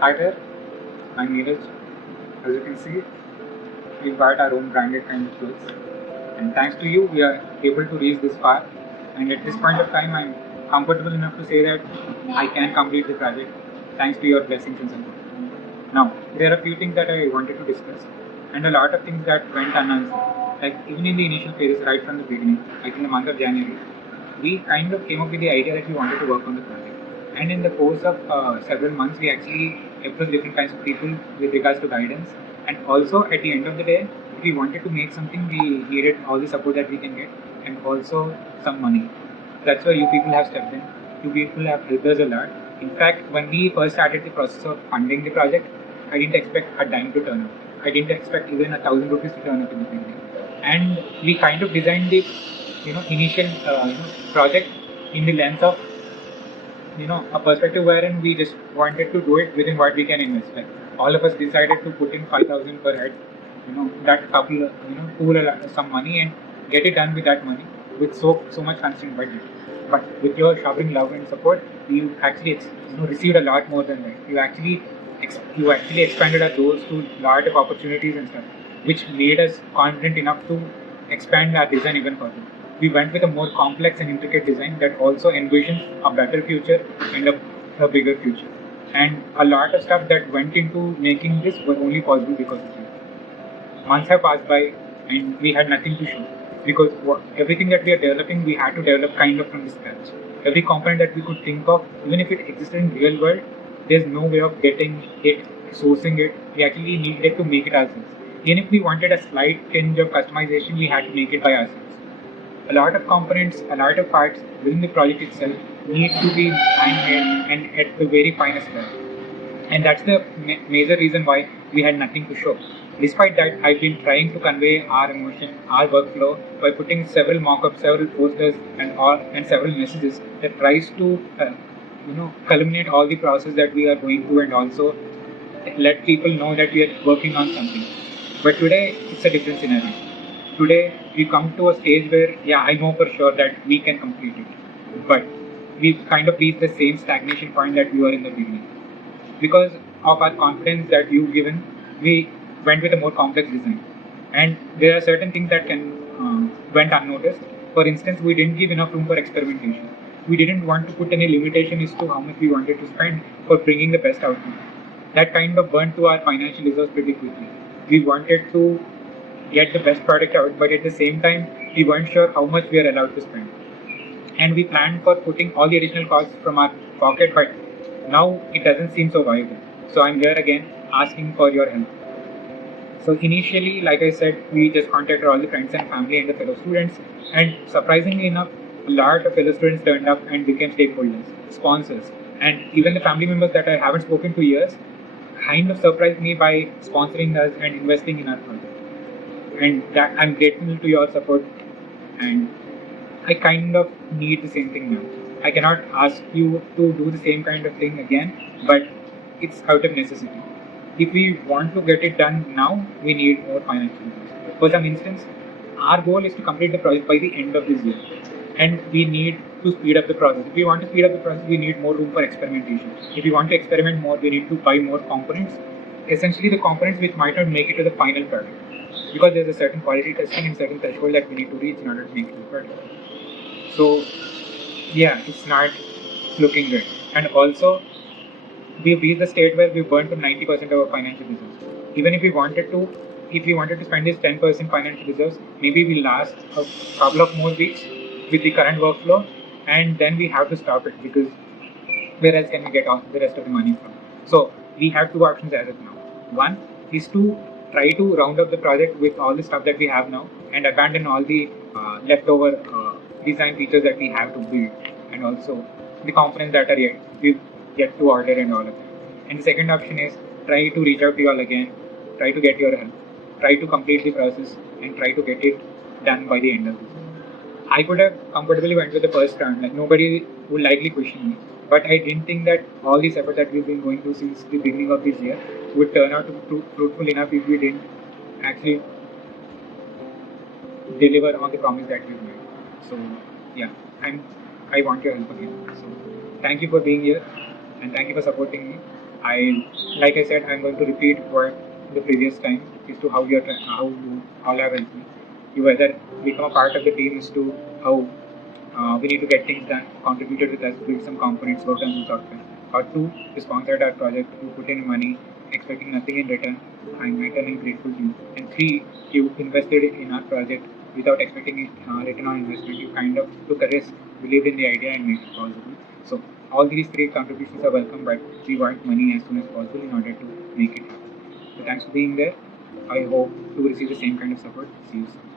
Hi there, I'm Neeraj. As you can see, we've got our own branded kind of clothes. And thanks to you, we are able to reach this far. And at this point of time, I'm comfortable enough to say that I can complete the project thanks to your blessings and support. Now, there are a few things that I wanted to discuss, and a lot of things that went unanswered. Like, even in the initial phases, right from the beginning, like in the month of January, we kind of came up with the idea that we wanted to work on the project. And in the course of several months, we actually approached different kinds of people with regards to guidance. And also, at the end of the day, if we wanted to make something, we needed all the support that we can get, and also some money. That's why you people have stepped in. You people have helped us a lot. In fact, when we first started the process of funding the project, I didn't expect a dime to turn up. I didn't expect even 1,000 rupees to turn up in the beginning. And we kind of designed the initial project in the lens of a perspective wherein we just wanted to do it within what we can invest. Like all of us decided to put in 5,000 per head, that couple, pool some money and get it done with that money with so much constrained budget. But with your showering love and support, you actually received a lot more than that. You actually expanded our doors to lot of opportunities and stuff, which made us confident enough to expand our design even further. We went with a more complex and intricate design that also envisions a better future and a bigger future. And a lot of stuff that went into making this was only possible because of you. Months have passed by and we had nothing to show because everything that we are developing, we had to develop kind of from the scratch. Every component that we could think of, even if it existed in real world, there's no way of getting it, sourcing it. We actually needed to make it ourselves. Even if we wanted a slight tinge of customization, we had to make it by ourselves. A lot of components, a lot of parts within the project itself need to be handmade and at the very finest level. And that's the major reason why we had nothing to show. Despite that, I've been trying to convey our emotion, our workflow by putting several mock-ups, several posters, and several messages that tries to culminate all the process that we are going through and also let people know that we are working on something. But today, it's a different scenario. Today, we come to a stage where, yeah, I know for sure that we can complete it. But we've kind of reached the same stagnation point that we were in the beginning. Because of our confidence that you've given, we went with a more complex design. And there are certain things that went unnoticed. For instance, we didn't give enough room for experimentation. We didn't want to put any limitation as to how much we wanted to spend for bringing the best outcome. That kind of burnt to our financial reserves pretty quickly. We wanted to get the best product out, but at the same time, we weren't sure how much we are allowed to spend. And we planned for putting all the additional costs from our pocket, but now it doesn't seem so viable. So I'm here again asking for your help. So initially, like I said, we just contacted all the friends and family and the fellow students, and surprisingly enough, a lot of fellow students turned up and became stakeholders, sponsors, and even the family members that I haven't spoken to years kind of surprised me by sponsoring us and investing in our project. And that I'm grateful to your support, and I kind of need the same thing now. I cannot ask you to do the same kind of thing again, but it's out of necessity. If we want to get it done now, we need more financial resources. For some instance, our goal is to complete the project by the end of this year, and we need to speed up the process. If we want to speed up the process, we need more room for experimentation. If we want to experiment more, we need to buy more components. Essentially, the components which might not make it to the final product, because there's a certain quality testing and certain threshold that we need to reach in order to make it to the product. So, yeah, it's not looking good. And also, we've reached the state where we've burned to 90% of our financial reserves. Even if we wanted to spend this 10% financial reserves, maybe we'll last a couple of more weeks with the current workflow, and then we have to stop it because where else can we get all the rest of the money from? So we have two options as of now. One is to try to round up the project with all the stuff that we have now and abandon all the leftover design features that we have to build, and also the components that are yet to order and all of that. And the second option is try to reach out to you all again, try to get your help, try to complete the process, and try to get it done by the end of this. I could have comfortably went with the first round, like nobody would likely question me. But I didn't think that all these efforts that we've been going through since the beginning of this year would turn out to be fruitful enough if we didn't actually deliver on the promise that we've made. So yeah, I want your help again. So thank you for being here and thank you for supporting me. Like I said, I'm going to repeat what the previous time is to how you all have helped me. You either become a part of the team as to how we need to get things done, contributed with us, build some components, work on some software. Or two, you sponsored our project, you put in money, expecting nothing in return. I'm eternally grateful to you. And three, you invested in our project without expecting it return on investment. You kind of took a risk, believed in the idea, and made it possible. So all these three contributions are welcome, but we want money as soon as possible in order to make it happen. So thanks for being there. I hope to receive the same kind of support. See you soon.